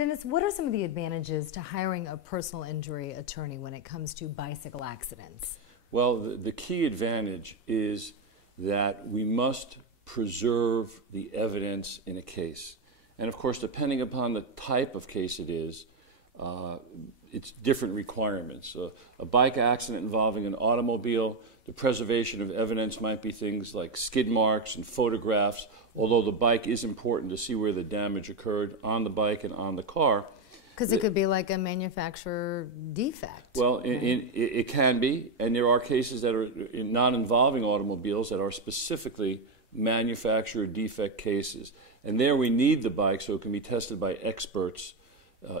Dennis, what are some of the advantages to hiring a personal injury attorney when it comes to bicycle accidents? Well, the key advantage is that we must preserve the evidence in a case. And of course, depending upon the type of case it is, it's different requirements. A bike accident involving an automobile, the preservation of evidence might be things like skid marks and photographs, although the bike is important to see where the damage occurred on the bike and on the car. Because it could be like a manufacturer defect. Well, it can be, and there are cases that are not involving automobiles that are specifically manufacturer defect cases. And there we need the bike so it can be tested by experts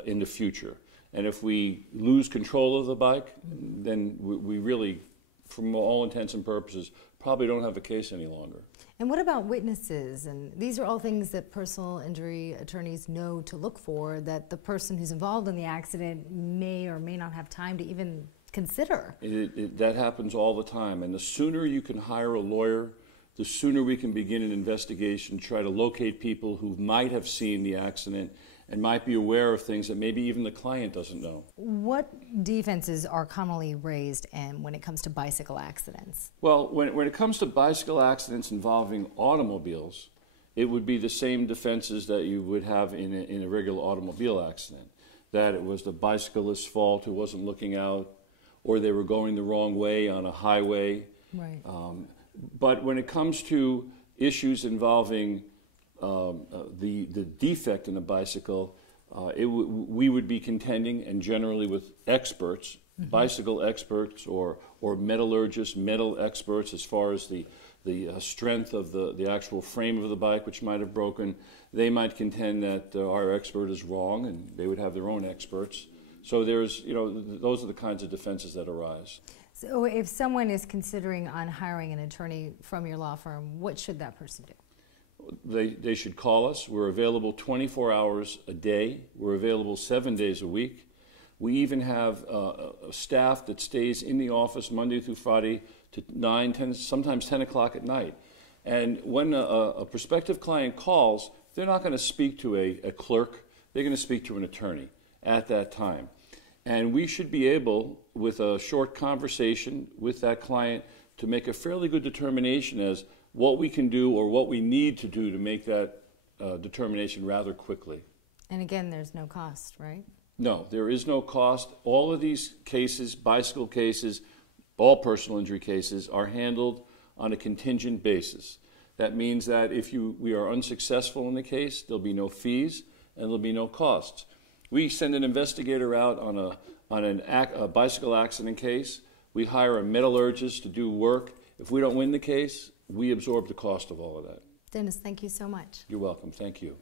in the future. And if we lose control of the bike, then we really, from all intents and purposes, probably don't have a case any longer. And what about witnesses? And these are all things that personal injury attorneys know to look for, that the person who's involved in the accident may or may not have time to even consider. That happens all the time. And the sooner you can hire a lawyer, the sooner we can begin an investigation, try to locate people who might have seen the accident and might be aware of things that maybe even the client doesn't know. What defenses are commonly raised when it comes to bicycle accidents? Well, when it comes to bicycle accidents involving automobiles, it would be the same defenses that you would have in a regular automobile accident. That it was the bicyclist's fault who wasn't looking out, or they were going the wrong way on a highway. Right. But when it comes to issues involving the defect in the bicycle, we would be contending, and generally with experts, bicycle experts or metallurgists, metal experts, as far as the strength of the actual frame of the bike, which might have broken, they might contend that our expert is wrong, and they would have their own experts. So there's, those are the kinds of defenses that arise. So if someone is considering on hiring an attorney from your law firm, what should that person do? They should call us. We're available 24 hours a day. We're available 7 days a week. We even have a staff that stays in the office Monday through Friday to 9, 10, sometimes 10 o'clock at night. And when a prospective client calls, they're not going to speak to a clerk. They're going to speak to an attorney at that time. And we should be able, with a short conversation with that client, to make a fairly good determination as what we can do or what we need to do to make that determination rather quickly. And again, there's no cost, right? No, there is no cost. All of these cases, bicycle cases, all personal injury cases, are handled on a contingent basis. That means that if we are unsuccessful in the case, there'll be no fees and there'll be no costs. We send an investigator out on a bicycle accident case. We hire a metallurgist to do work. If we don't win the case, we absorb the cost of all of that. Dennis, thank you so much. You're welcome. Thank you.